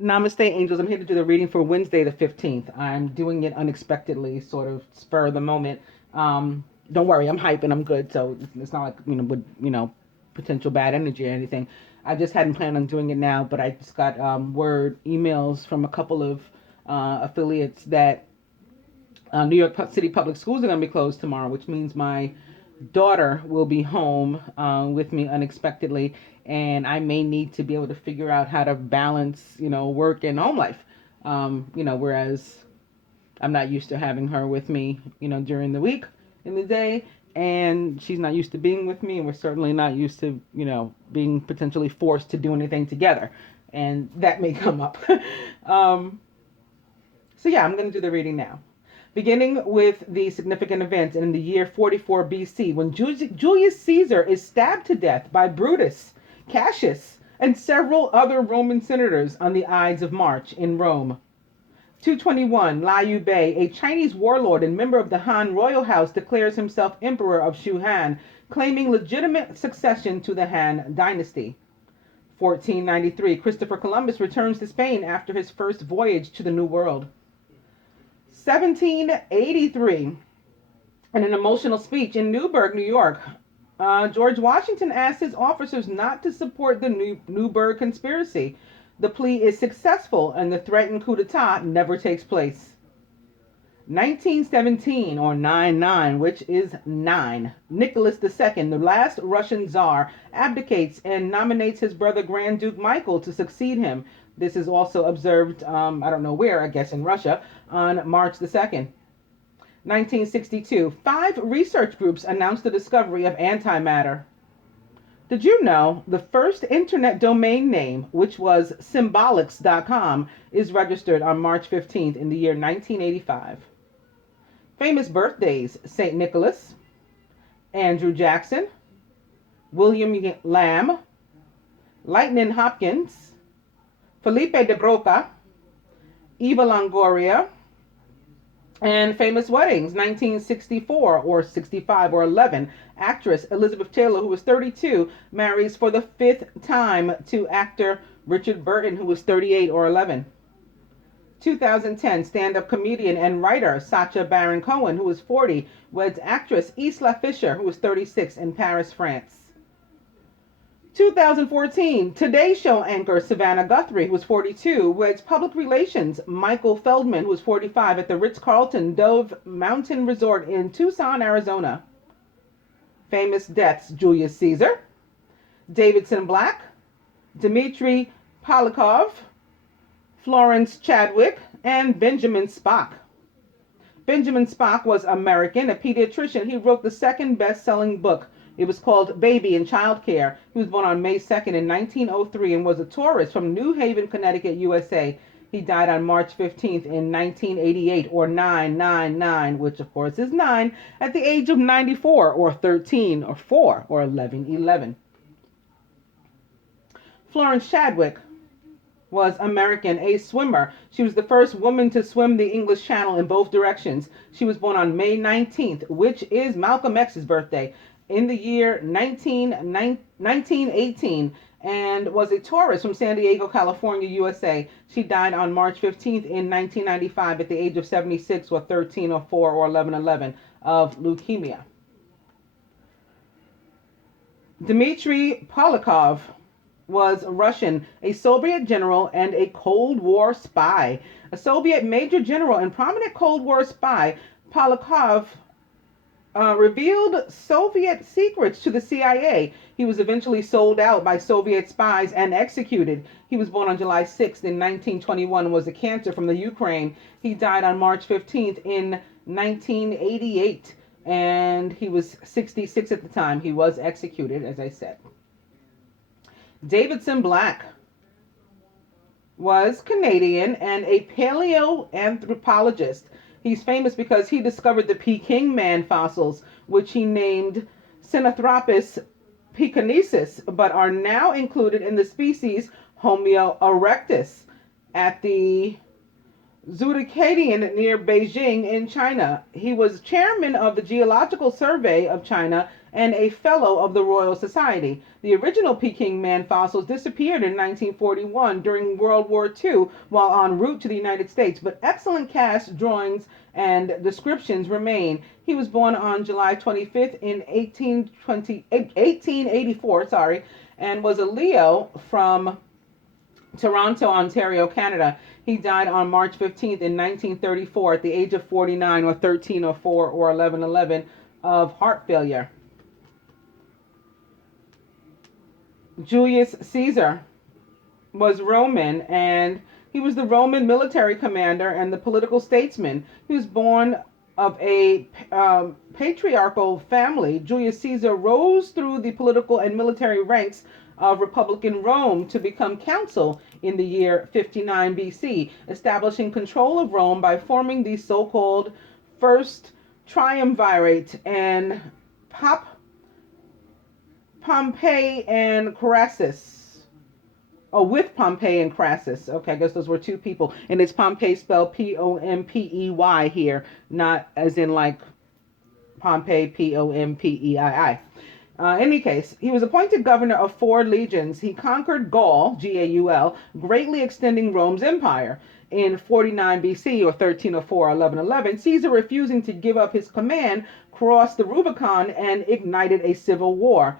Namaste, angels. I'm here to do the reading for Wednesday, the 15th. I'm doing it unexpectedly, sort of spur of the moment. Don't worry, I'm hype and I'm good, so it's not like, with, potential bad energy or anything. I just hadn't planned on doing it now, but I just got word emails from a couple of affiliates that New York City public schools are going to be closed tomorrow, which means my daughter will be home with me unexpectedly, and I may need to be able to figure out how to balance, work and home life. Whereas I'm not used to having her with me, during the week in the day, and she's not used to being with me, and we're certainly not used to, being potentially forced to do anything together, and that may come up. um, so yeah, I'm going to do the reading now. Beginning with the significant events in the year 44 BC, when Julius Caesar is stabbed to death by Brutus, Cassius, and several other Roman senators on the Ides of March in Rome. 221, Liu Bei, a Chinese warlord and member of the Han royal house, declares himself emperor of Shu Han, claiming legitimate succession to the Han dynasty. 1493, Christopher Columbus returns to Spain after his first voyage to the New World. 1783, in an emotional speech in Newburgh, New York, George Washington asked his officers not to support the Newburgh conspiracy. The plea is successful and the threatened coup d'etat never takes place. 1917, or 99, which is 9, Nicholas II, the last Russian Tsar, abdicates and nominates his brother Grand Duke Michael to succeed him. This is also observed, I don't know where, I guess in Russia, on March the 2nd. 1962, 5 research groups announced the discovery of antimatter. Did you know the first internet domain name, which was symbolics.com, is registered on March 15th in the year 1985? Famous birthdays: St. Nicholas, Andrew Jackson, William Lamb, Lightning Hopkins, Felipe de Broca, Eva Longoria, and famous weddings: 1964 or 65 or 11. Actress Elizabeth Taylor, who was 32, marries for the 5th time to actor Richard Burton, who was 38 or 11. 2010, stand-up comedian and writer Sacha Baron Cohen, who was 40, weds actress Isla Fisher, who was 36, in Paris, France. 2014, Today Show anchor Savannah Guthrie, who was 42, weds public relations Michael Feldman, who was 45, at the Ritz-Carlton Dove Mountain Resort in Tucson, Arizona. Famous deaths: Julius Caesar, Davidson Black, Dmitry Polikov, Florence Chadwick, and Benjamin Spock. Benjamin Spock was American, a pediatrician. He wrote the second best-selling book. It was called Baby and Child Care. He was born on May 2nd in 1903 and was a tourist from New Haven, Connecticut, USA. He died on March 15th in 1988, or 999, which of course is 9, at the age of 94, or 13, or 4, or 1111. Florence Chadwick was American, a swimmer. She was the first woman to swim the English Channel in both directions. She was born on May 19th, which is Malcolm X's birthday, in the year 1918, and was a tourist from San Diego, California, USA. She died on March 15th in 1995 at the age of 76, or 13, or 4, or 1111, of leukemia. Dmitry Polikov was Russian, a Soviet general and a Cold War spy. A Soviet major general and prominent Cold War spy, Polikov revealed Soviet secrets to the CIA. He was eventually sold out by Soviet spies and executed. He was born on July 6th in 1921 and was a cancer from the Ukraine. He died on March 15th in 1988, and he was 66 at the time. He was executed, as I said. Davidson Black was Canadian and a paleoanthropologist. He's famous because he discovered the Peking man fossils, which he named Sinanthropus pekinensis, but are now included in the species Homo erectus at the Zhuhai near Beijing in China. He was chairman of the Geological Survey of China and a fellow of the Royal Society. The original Peking man fossils disappeared in 1941 during World War II while en route to the United States, but excellent cast drawings and descriptions remain. He was born on July 25th in 1884, and was a Leo from Toronto, Ontario, Canada. He died on March 15th in 1934 at the age of 49 or 1304 or 1111 of heart failure. Julius Caesar was Roman, and he was the Roman military commander and the political statesman. He was born of a patriarchal family. Julius Caesar rose through the political and military ranks of Republican Rome to become consul in the year 59 BC, establishing control of Rome by forming the so-called First Triumvirate and Pompey and Crassus. Oh, with Pompey and Crassus. Okay, I guess those were two people. And it's Pompey spelled Pompey here, not as in like Pompey, Pompei. In any case, he was appointed governor of 4 legions. He conquered Gaul, Gaul, greatly extending Rome's empire. In 49 BC, or 1304 or 1111, Caesar, refusing to give up his command, crossed the Rubicon and ignited a civil war.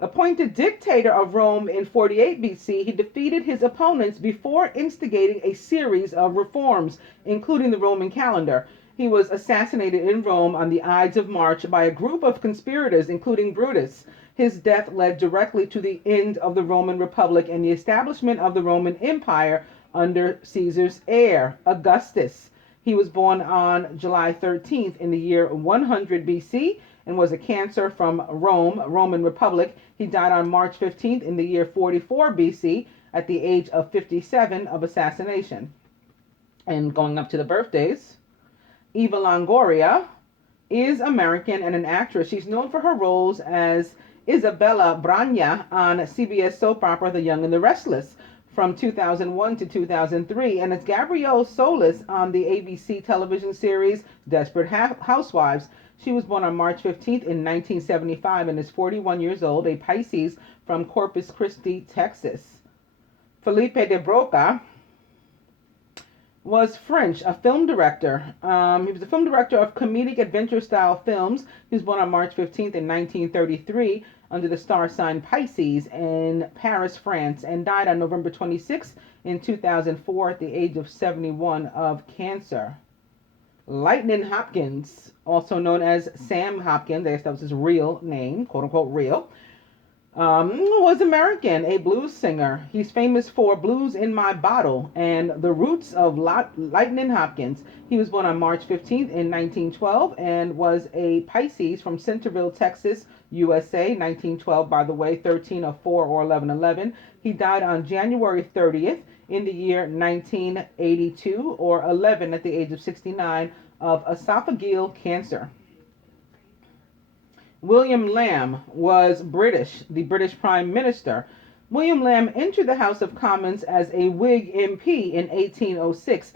Appointed dictator of Rome in 48 BC, he defeated his opponents before instigating a series of reforms, including the Roman calendar. He was assassinated in Rome on the Ides of March by a group of conspirators, including Brutus. His death led directly to the end of the Roman Republic and the establishment of the Roman Empire under Caesar's heir, Augustus. He was born on July 13th in the year 100 BC and was a Cancer from Rome, Roman Republic. He died on March 15th in the year 44 BC at the age of 57 of assassination. And going up to the birthdays, Eva Longoria is American and an actress. She's known for her roles as Isabella Bragna on CBS soap opera The Young and the Restless from 2001 to 2003, and as Gabrielle Solis on the ABC television series Desperate Housewives. She was born on March 15th in 1975 and is 41 years old, a Pisces from Corpus Christi, Texas. Felipe de Broca was French, a film director. He was a film director of comedic adventure-style films. He was born on March 15th in 1933 under the star sign Pisces in Paris, France, and died on November 26th in 2004 at the age of 71 of cancer. Lightning Hopkins, also known as Sam Hopkins, I guess that was his real name, quote-unquote real, was American, a blues singer. He's famous for Blues in My Bottle and The Roots of Lightning Hopkins. He was born on March 15th in 1912 and was a Pisces from Centerville, Texas, USA, 1912, by the way, 1304 or 1111. He died on January 30th in the year 1982 or 11 at the age of 69 of esophageal cancer. William Lamb was British, the British Prime Minister. William Lamb entered the House of Commons as a Whig MP in 1806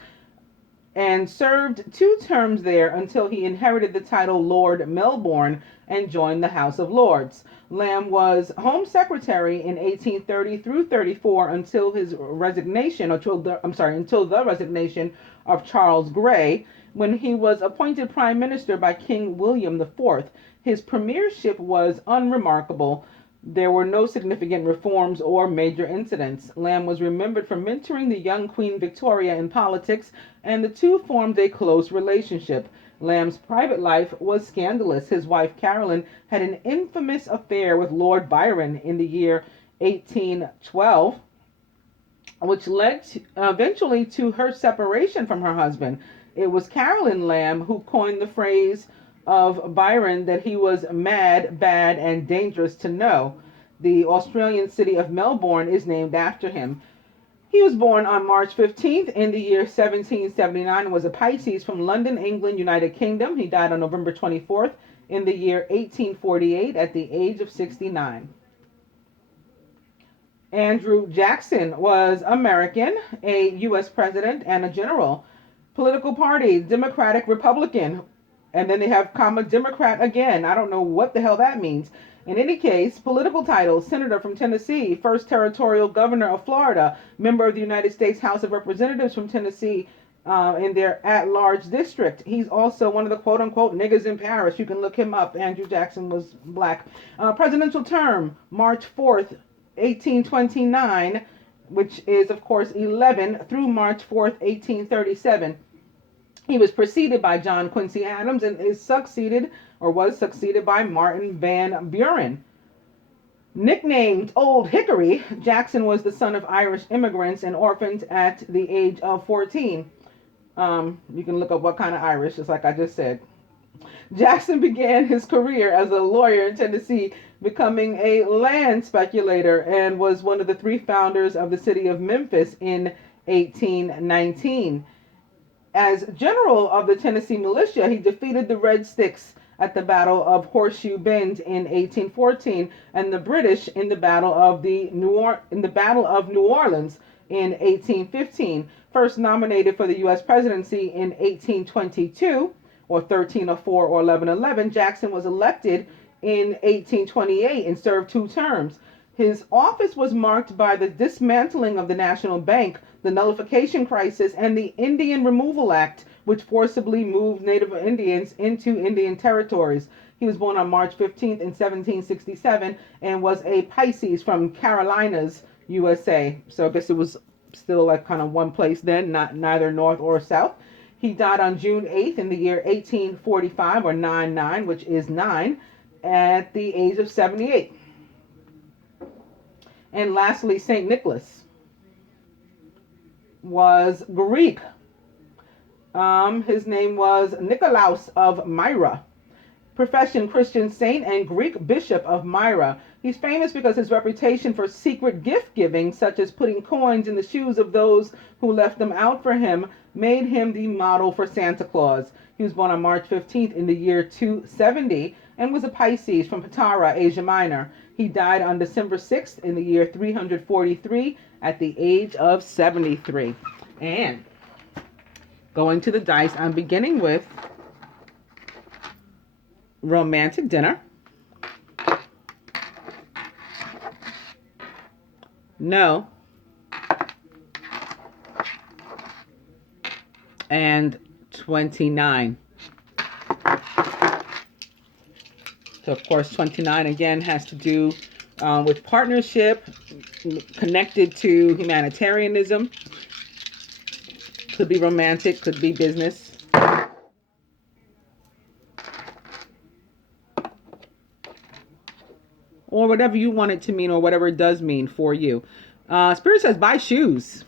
and served 2 terms there until he inherited the title Lord Melbourne and joined the House of Lords. Lamb was Home Secretary in 1830 through 34 until his resignation, until the resignation of Charles Grey, when he was appointed Prime Minister by King William IV. His premiership was unremarkable. There were no significant reforms or major incidents. Lamb was remembered for mentoring the young Queen Victoria in politics, and the two formed a close relationship. Lamb's private life was scandalous. His wife Carolyn had an infamous affair with Lord Byron in the year 1812, which led eventually to her separation from her husband. It was Carolyn Lamb who coined the phrase of Byron that he was mad, bad, and dangerous to know. The Australian city of Melbourne is named after him. He was born on March 15th in the year 1779 and was a Pisces from London, England, United Kingdom. He died on November 24th in the year 1848 at the age of 69. Andrew Jackson was American, a U.S. president and a general. Political party, Democratic, Republican. And then they have comma Democrat again. I don't know what the hell that means. In any case, political titles: Senator from Tennessee, first territorial governor of Florida, member of the United States House of Representatives from Tennessee in their at-large district. He's also one of the quote-unquote niggas in Paris. You can look him up. Andrew Jackson was black. Presidential term, March 4th, 1829, which is, of course, 11 through March 4th, 1837. He was preceded by John Quincy Adams and is succeeded or was succeeded by Martin Van Buren. Nicknamed Old Hickory, Jackson was the son of Irish immigrants and orphaned at the age of 14. You can look up what kind of Irish, just like I just said. Jackson began his career as a lawyer in Tennessee, becoming a land speculator, and was one of the three founders of the city of Memphis in 1819. As general of the Tennessee militia, he defeated the Red Sticks at the Battle of Horseshoe Bend in 1814, and the British in the Battle of New Orleans in 1815. First nominated for the U.S. presidency in 1822, or 1304 or 1111, Jackson was elected in 1828 and served 2 terms. His office was marked by the dismantling of the National Bank, the nullification crisis, and the Indian Removal Act, which forcibly moved Native Indians into Indian territories. He was born on March 15th in 1767 and was a Pisces from Carolinas, USA. So I guess it was still like kind of one place then, neither north or south. He died on June 8th in the year 1845, or 99, which is 9, at the age of 78. And lastly, St. Nicholas was Greek. His name was Nikolaos of Myra. Profession Christian saint and Greek bishop of Myra. He's famous because his reputation for secret gift giving, such as putting coins in the shoes of those who left them out for him, made him the model for Santa Claus. He was born on March 15th in the year 270 and was a Pisces from Patara, Asia Minor. He died on December 6th in the year 343 at the age of 73. And going to the dice, I'm beginning with romantic dinner, no, and 29. So of course 29 again has to do with partnership, connected to humanitarianism. Could be romantic, could be business. Or whatever you want it to mean, or whatever it does mean for you. Spirit says buy shoes.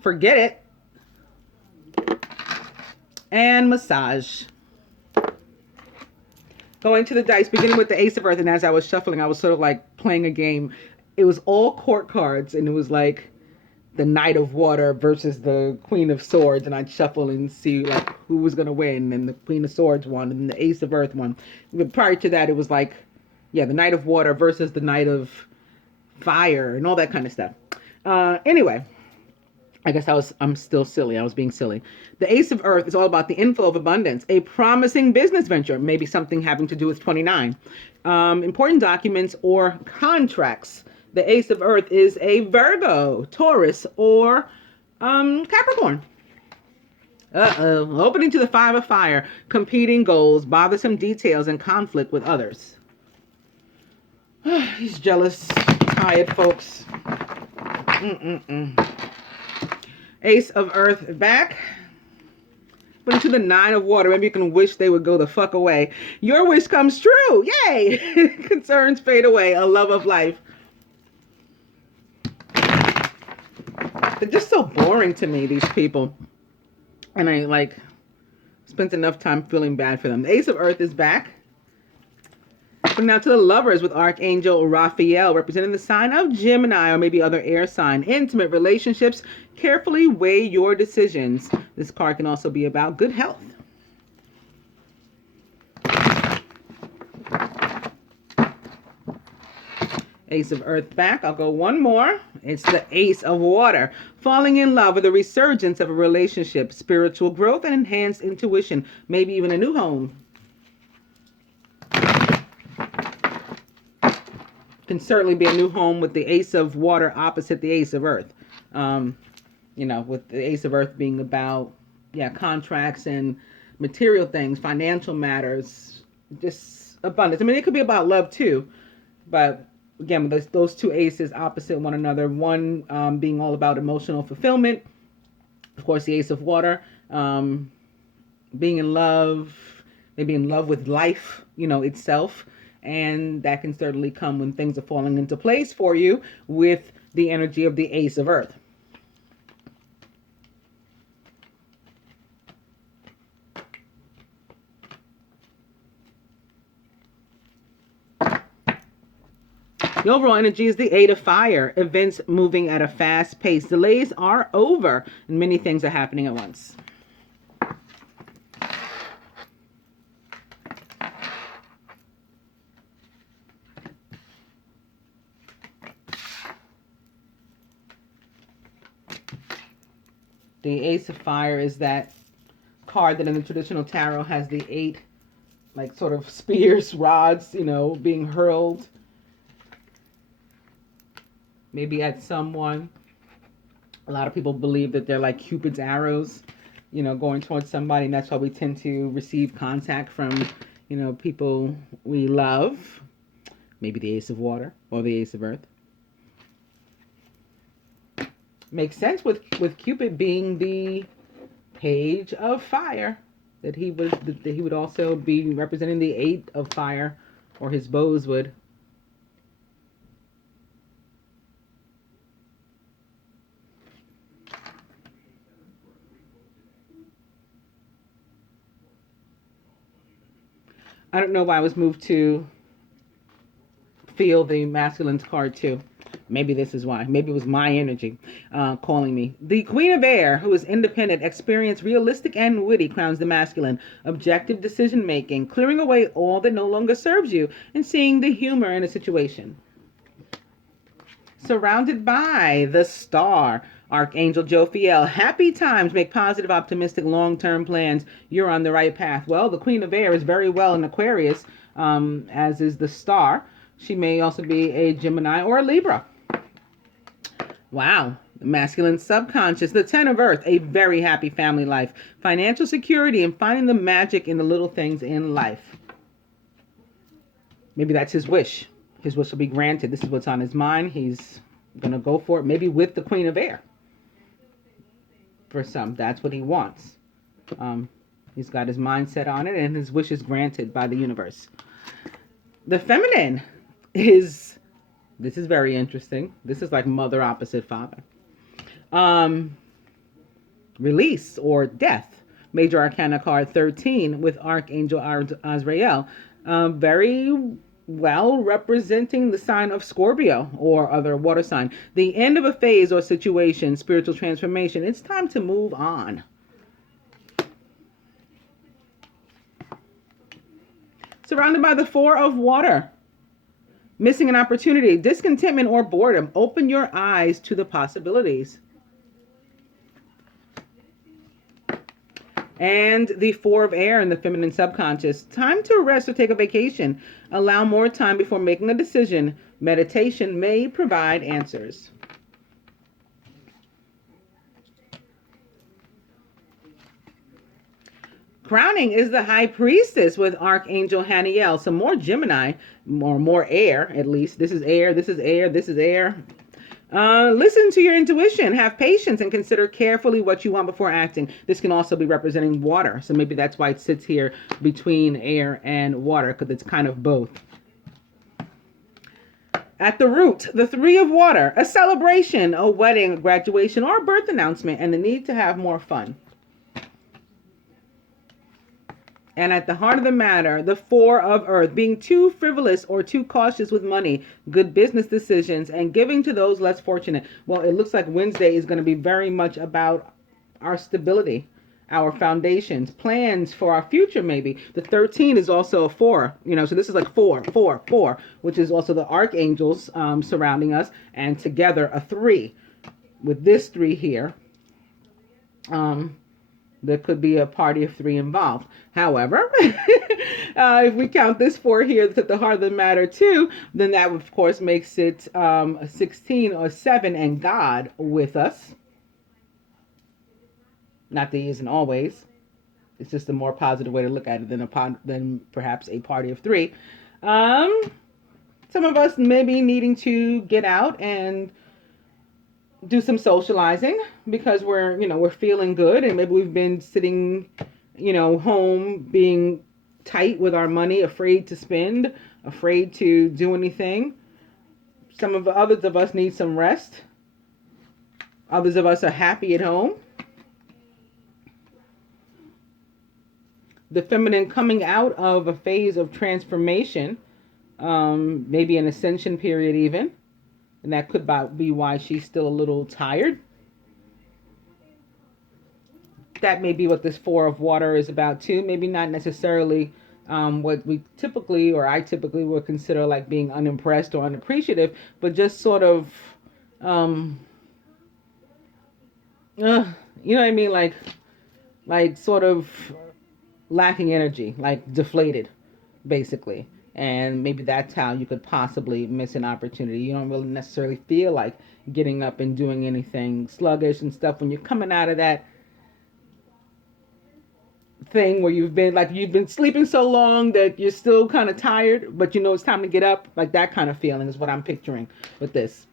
Forget it. And massage. Going to the dice, beginning with the Ace of Earth. And as I was shuffling, I was sort of like playing a game. It was all court cards, and it was like the Knight of Water versus the Queen of Swords, and I'd shuffle and see like who was going to win, and the Queen of Swords won, and the Ace of Earth won. But prior to that, it was like, yeah, the Knight of Water versus the Knight of Fire, and all that kind of stuff. Anyway, I guess I'm still silly. I was being silly. The Ace of Earth is all about the inflow of abundance, a promising business venture, maybe something having to do with 29. Important documents or contracts. The Ace of Earth is a Virgo, Taurus, or Capricorn. Opening to the Five of Fire, competing goals, bothersome details, and conflict with others. These jealous, tired folks. Ace of Earth back. Put into the Nine of Water. Maybe you can wish they would go the fuck away. Your wish comes true. Yay! Concerns fade away. A love of life. They're just so boring to me, these people. And I like spent enough time feeling bad for them. The Ace of Earth is back. But now to the Lovers with Archangel Raphael, representing the sign of Gemini or maybe other air sign. Intimate relationships. Carefully weigh your decisions. This card can also be about good health. Ace of Earth back. I'll go one more. It's the Ace of Water. Falling in love with a resurgence of a relationship, spiritual growth, and enhanced intuition. Maybe even a new home. Can certainly be a new home with the Ace of Water opposite the Ace of Earth. You know, with the Ace of Earth being about, contracts and material things, financial matters, just abundance. I mean, it could be about love too, but again, those two aces opposite one another. One being all about emotional fulfillment. Of course, the Ace of Water, being in love, maybe in love with life, itself. And that can certainly come when things are falling into place for you with the energy of the Ace of Earth. The overall energy is the Eight of Fire. Events moving at a fast pace. Delays are over, and many things are happening at once. The Ace of Fire is that card that in the traditional tarot has the 8, like, sort of spears, rods, being hurled. Maybe at someone. A lot of people believe that they're like Cupid's arrows, going towards somebody. And that's why we tend to receive contact from, people we love. Maybe the Ace of Water or the Ace of Earth. Makes sense with Cupid being the Page of Fire, that he would also be representing the 8 of Fire, or his bows would. I don't know why I was moved to feel the masculine's card too. Maybe this is why. Maybe it was my energy calling me. The Queen of Air, who is independent, experienced, realistic, and witty, crowns the masculine. Objective decision-making, clearing away all that no longer serves you, and seeing the humor in a situation. Surrounded by the Star, Archangel Jophiel. Happy times, make positive, optimistic, long-term plans. You're on the right path. Well, the Queen of Air is very well in Aquarius, as is the Star. She may also be a Gemini or a Libra. Wow. The masculine subconscious. The 10 of Earth. A very happy family life. Financial security and finding the magic in the little things in life. Maybe that's his wish. His wish will be granted. This is what's on his mind. He's going to go for it. Maybe with the Queen of Air. For some, that's what he wants. He's got his mind set on it, and his wish is granted by the universe. The feminine is, this is very interesting. This is like mother opposite father. Release or death. Major Arcana card 13 with Archangel Azrael. Very well representing the sign of Scorpio or other water sign. The end of a phase or situation, spiritual transformation. It's time to move on. Surrounded by the 4 of Water. Missing an opportunity, discontentment, or boredom. Open your eyes to the possibilities. And the 4 of Air in the feminine subconscious. Time to rest or take a vacation. Allow more time before making a decision. Meditation may provide answers. Crowning is the High Priestess with Archangel Haniel. Some more Gemini, or more air, at least. This is air, this is air, this is air. Listen to your intuition. Have patience and consider carefully what you want before acting. This can also be representing water. So maybe that's why it sits here between air and water, because it's kind of both. At the root, the 3 of Water. A celebration, a wedding, a graduation, or a birth announcement, and the need to have more fun. And at the heart of the matter, the 4 of Earth, being too frivolous or too cautious with money, good business decisions, and giving to those less fortunate. Well, it looks like Wednesday is going to be very much about our stability, our foundations, plans for our future. Maybe the 13 is also a 4, so this is like 4, which is also the archangels surrounding us, and together a 3 with this 3 here. There could be a party of 3 involved. However, if we count this 4 here to the heart of the matter too, then that of course makes it a 16 or 7, and God with us. Not that he isn't always. It's just a more positive way to look at it than perhaps a party of 3. Some of us maybe needing to get out and do some socializing because we're feeling good, and maybe we've been sitting, home being tight with our money, afraid to spend, afraid to do anything. Others of us need some rest. Others of us are happy at home. The feminine coming out of a phase of transformation, maybe an ascension period even. And that could be why she's still a little tired. That may be what this 4 of water is about too. Maybe not necessarily what I typically would consider like being unimpressed or unappreciative, but just sort of, you know what I mean? Like sort of lacking energy, like deflated, basically. And maybe that's how you could possibly miss an opportunity. You don't really necessarily feel like getting up and doing anything, sluggish and stuff. When you're coming out of that thing where you've been sleeping so long that you're still kind of tired, but it's time to get up. Like that kind of feeling is what I'm picturing with this.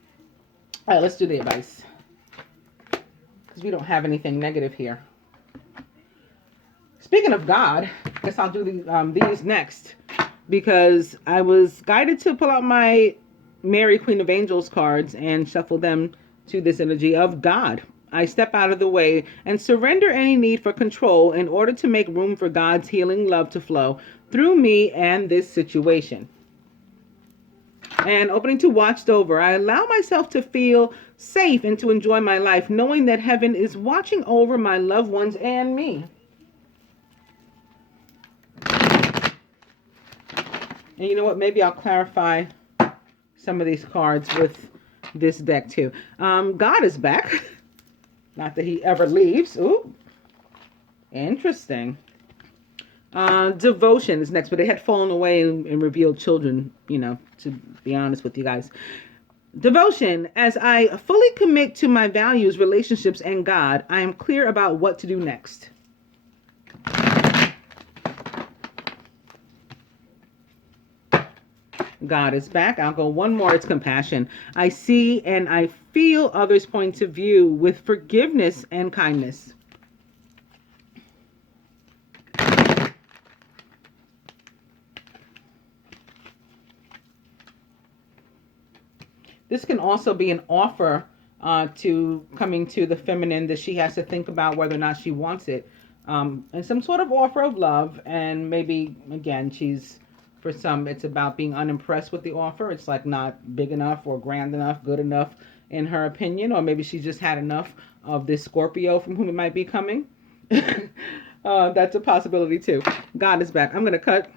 All right, let's do the advice, because we don't have anything negative here. Speaking of God, I guess I'll do these next, because I was guided to pull out my Mary, Queen of Angels cards and shuffle them to this energy of God. I step out of the way and surrender any need for control in order to make room for God's healing love to flow through me and this situation. And opening to Watched Over, I allow myself to feel safe and to enjoy my life, knowing that heaven is watching over my loved ones and me. And you know what? Maybe I'll clarify some of these cards with this deck too. God is back. Not that he ever leaves. Ooh, interesting. Devotion is next, but they had fallen away and revealed children, to be honest with you guys. Devotion. As I fully commit to my values, relationships, and God, I am clear about what to do next. God is back. I'll go one more. It's compassion. I see and I feel others' points of view with forgiveness and kindness. This can also be an offer to coming to the feminine that she has to think about whether or not she wants it. And some sort of offer of love. And maybe, again, for some, it's about being unimpressed with the offer. It's like not big enough or grand enough, good enough in her opinion. Or maybe she's just had enough of this Scorpio from whom it might be coming. That's a possibility too. God is back. I'm going to cut.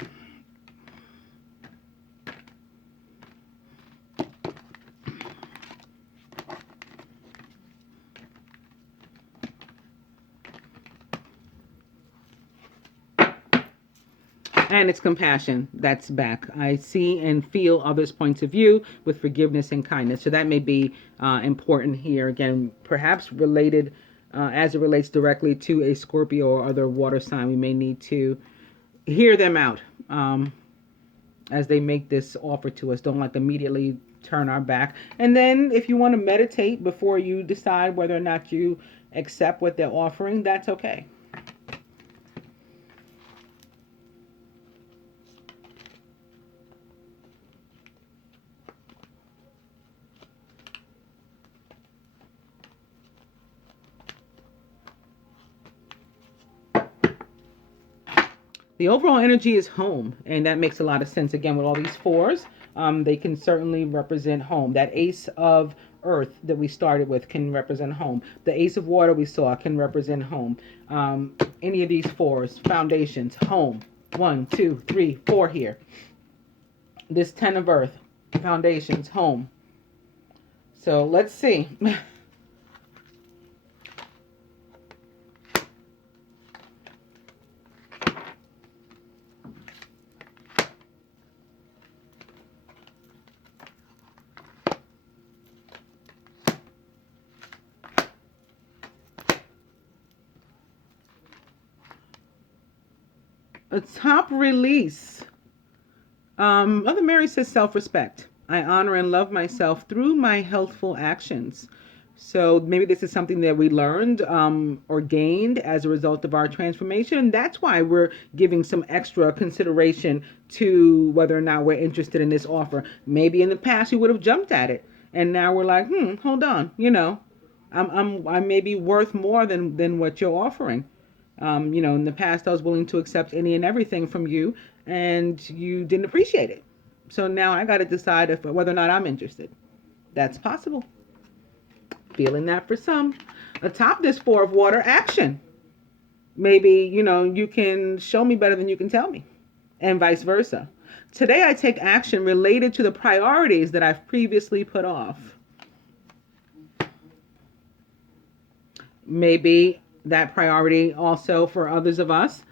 And it's compassion that's back. I see and feel others' points of view with forgiveness and kindness. So that may be important here. Again, perhaps related as it relates directly to a Scorpio or other water sign. We may need to hear them out as they make this offer to us. Don't immediately turn our back. And then if you want to meditate before you decide whether or not you accept what they're offering, that's okay. The overall energy is home, and that makes a lot of sense. Again, with all these 4s, they can certainly represent home. That Ace of earth that we started with can represent home. The ace of water we saw can represent home. Any of these fours, foundations, home. 1, 2, 3, 4 here. This 10 of earth, foundations, home. So let's see. A top release. Mother Mary says self-respect. I honor and love myself through my healthful actions. So maybe this is something that we learned or gained as a result of our transformation. And that's why we're giving some extra consideration to whether or not we're interested in this offer. Maybe in the past we would have jumped at it. And now we're like, hold on, I may be worth more than what you're offering. In the past I was willing to accept any and everything from you and you didn't appreciate it. So now I got to decide whether or not I'm interested. That's possible. Feeling that for some. Atop this 4 of water, action. Maybe, you can show me better than you can tell me, and vice versa. Today I take action related to the priorities that I've previously put off. Maybe that priority also for others of us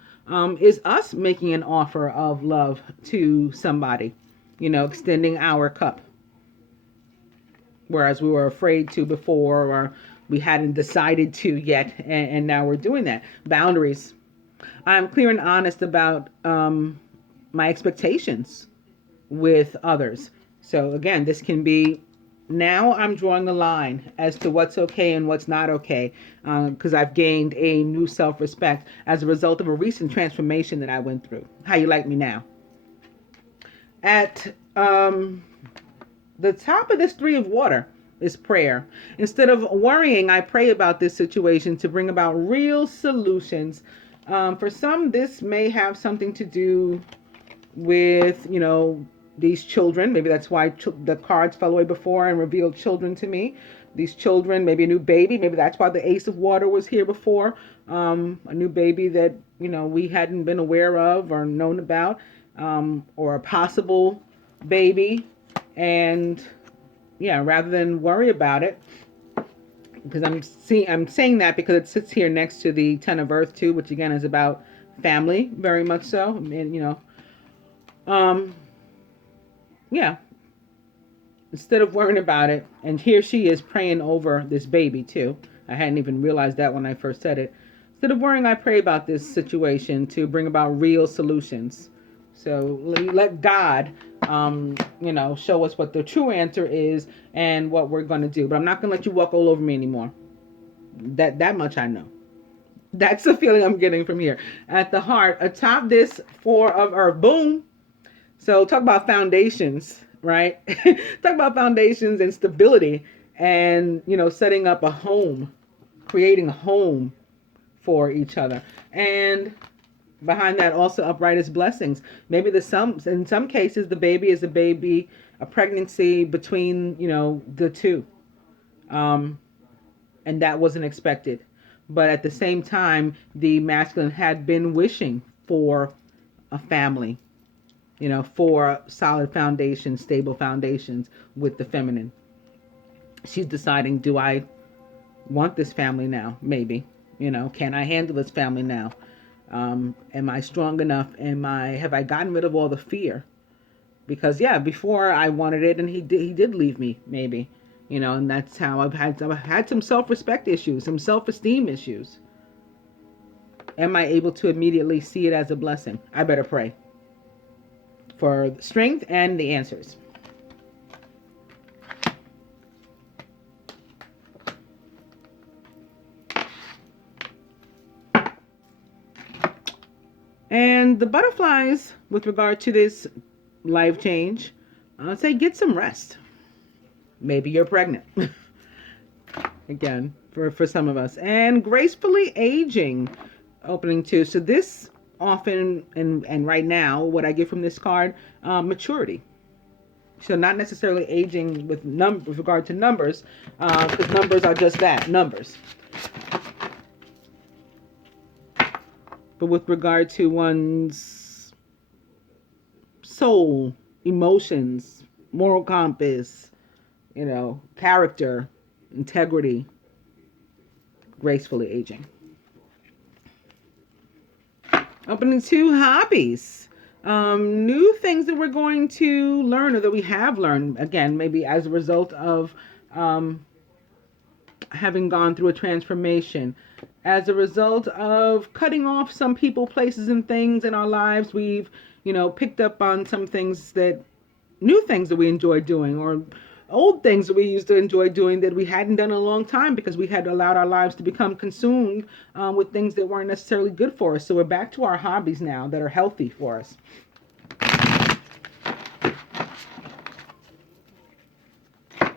is us making an offer of love to somebody, extending our cup. Whereas we were afraid to before, or we hadn't decided to yet, and now we're doing that. Boundaries. I'm clear and honest about my expectations with others. So again, this can be, now I'm drawing a line as to what's okay and what's not okay, because I've gained a new self-respect as a result of a recent transformation that I went through. How you like me now? At the top of this 3 of water is prayer. Instead of worrying, I pray about this situation to bring about real solutions. For some, this may have something to do with, these children. Maybe that's why the cards fell away before and revealed children to me. These children, maybe a new baby. Maybe that's why the ace of water was here before. A new baby that, we hadn't been aware of or known about, or a possible baby. And yeah, rather than worry about it, because I'm saying that because it sits here next to the 10 of earth too, which again is about family, very much so. And yeah, instead of worrying about it, and here she is praying over this baby too. I hadn't even realized that when I first said it. Instead of worrying, I pray about this situation to bring about real solutions. So let God, show us what the true answer is and what we're going to do. But I'm not going to let you walk all over me anymore. That much I know. That's the feeling I'm getting from here. At the heart, atop this 4 of earth, boom. So talk about foundations, right? Talk about foundations and stability and, setting up a home, creating a home for each other. And behind that also upright is blessings. Maybe in some cases, the baby is a pregnancy between, the two. And that wasn't expected. But at the same time, the masculine had been wishing for a family, for solid foundations, stable foundations with the feminine. She's deciding, do I want this family now? Maybe, can I handle this family now? Am I strong enough? Have I gotten rid of all the fear? Because before I wanted it and he did leave me, maybe, and that's how I've had some self-respect issues, some self-esteem issues. Am I able to immediately see it as a blessing? I better pray for strength and the answers. And the butterflies, with regard to this life change, I'd say get some rest. Maybe you're pregnant. Again, for some of us. And gracefully aging, opening too. So this often, and right now, what I get from this card, maturity. So not necessarily aging with with regard to numbers, because numbers are just that, numbers. But with regard to one's soul, emotions, moral compass, character, integrity, gracefully aging. Opening 2, hobbies. New things that we're going to learn or that we have learned, again, maybe as a result of having gone through a transformation. As a result of cutting off some people, places, and things in our lives, we've, picked up on some things new things that we enjoy doing, or old things that we used to enjoy doing that we hadn't done in a long time because we had allowed our lives to become consumed with things that weren't necessarily good for us. So we're back to our hobbies now that are healthy for us.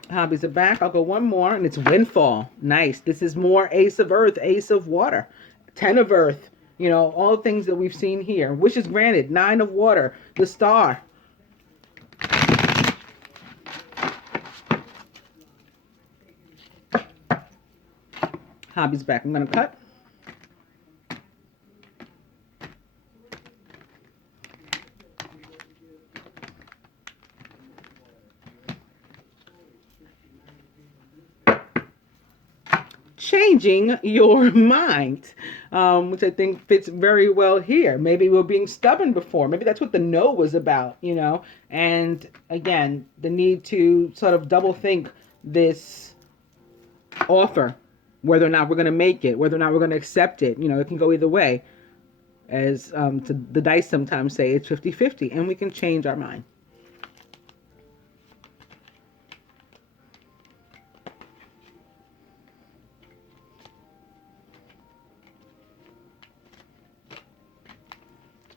Hobbies are back. I'll go one more, and it's windfall. Nice. This is more ace of earth, ace of water, 10 of earth. All the things that we've seen here. Wishes granted, 9 of water, the star. Hobbies back. I'm going to cut. Changing your mind, which I think fits very well here. Maybe we're being stubborn before. Maybe that's what the no was about, And again, the need to sort of double think this offer, whether or not we're going to make it, whether or not we're going to accept it. It can go either way. As the dice sometimes say, it's 50-50, and we can change our mind.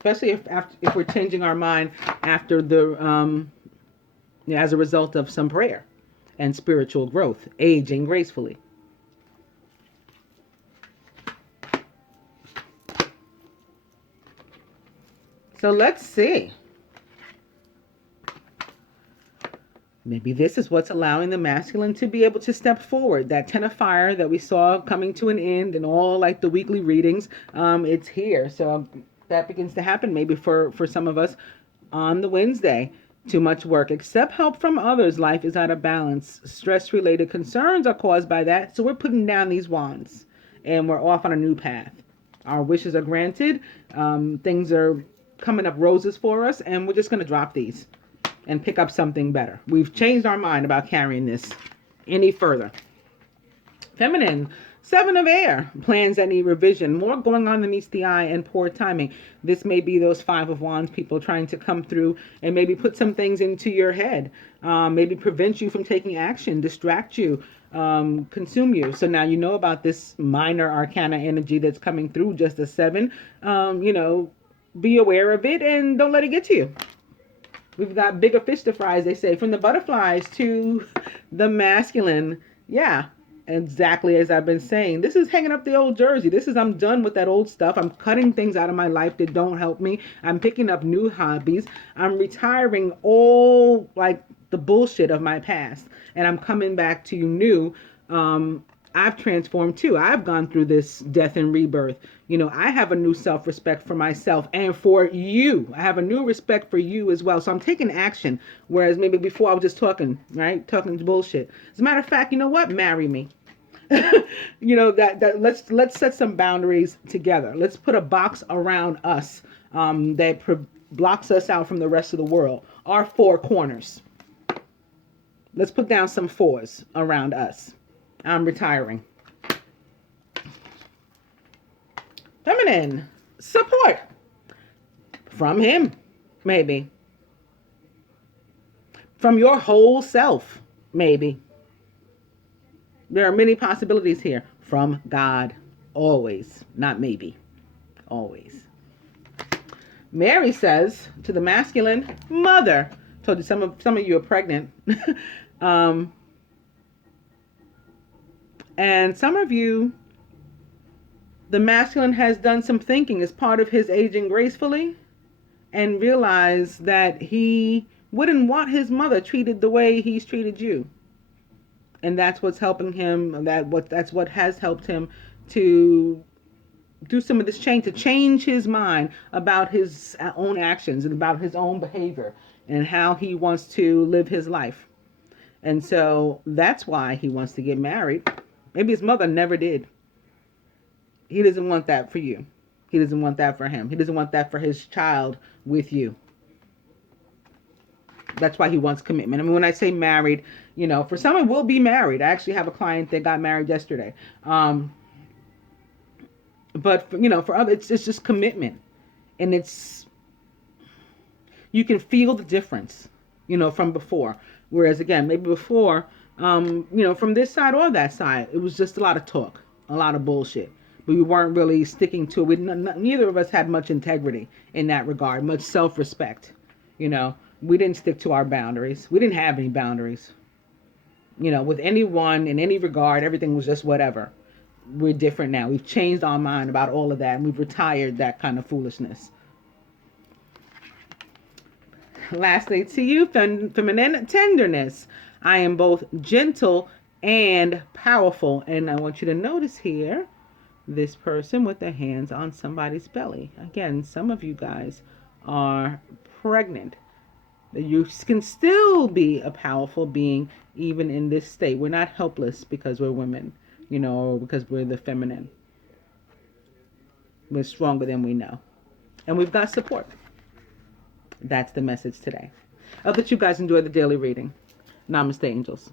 Especially if we're changing our mind after as a result of some prayer and spiritual growth, aging gracefully. So let's see. Maybe this is what's allowing the masculine to be able to step forward. That 10 of fire that we saw coming to an end in all like the weekly readings, it's here. So that begins to happen maybe for some of us on the Wednesday. Too much work. Accept help from others. Life is out of balance. Stress-related concerns are caused by that. So we're putting down these wands and we're off on a new path. Our wishes are granted. Things are coming up roses for us, and we're just going to drop these and pick up something better. We've changed our mind about carrying this any further. Feminine. 7 of air, plans that need revision, more going on than meets the eye, and poor timing. This may be those 5 of wands people trying to come through and maybe put some things into your head, maybe prevent you from taking action, distract you, consume you. So now you know about this minor arcana energy that's coming through, just a 7. Be aware of it and don't let it get to you. We've got bigger fish to fry, as they say, from the butterflies to the masculine. Yeah. Exactly as I've been saying. This is hanging up the old jersey. This is, I'm done with that old stuff. I'm cutting things out of my life that don't help me. I'm picking up new hobbies. I'm retiring all like the bullshit of my past. And I'm coming back to new. I've transformed too. I've gone through this death and rebirth. I have a new self-respect for myself and for you. I have a new respect for you as well. So I'm taking action. Whereas maybe before I was just talking, right? Talking bullshit. As a matter of fact, you know what? Marry me. Let's set some boundaries together. Let's put a box around us that blocks us out from the rest of the world. Our 4 corners. Let's put down some 4s around us. I'm retiring. Feminine. Support. From him, maybe. From your whole self, maybe. There are many possibilities here. From God. Always. Not maybe. Always. Mary says to the masculine, mother. Told you some of you are pregnant. And some of you, the masculine has done some thinking as part of his aging gracefully and realized that he wouldn't want his mother treated the way he's treated you. And that's what's helping him, that's what has helped him to do some of this change, to change his mind about his own actions and about his own behavior and how he wants to live his life. And so that's why he wants to get married. Maybe his mother never did. He doesn't want that for you. He doesn't want that for him. He doesn't want that for his child with you. That's why he wants commitment. I mean, when I say married, you know, for someone will be married. I actually have a client that got married yesterday. But for, you know, for others, it's just commitment, and you can feel the difference, you know, from before. Whereas again, maybe before, you know, from this side or that side, it was just a lot of talk, a lot of bullshit. But we weren't really sticking to it. Neither of us had much integrity in that regard, much self-respect. You know, we didn't stick to our boundaries. We didn't have any boundaries. You know, with anyone in any regard, everything was just whatever. We're different now. We've changed our mind about all of that, and we've retired that kind of foolishness. Lastly, to you, feminine tenderness. I am both gentle and powerful. And I want you to notice here, this person with their hands on somebody's belly. Again, some of you guys are pregnant. You can still be a powerful being even in this state. We're not helpless because we're women, you know, or because we're the feminine. We're stronger than we know. And we've got support. That's the message today. I hope that you guys enjoy the daily reading. Namaste, angels.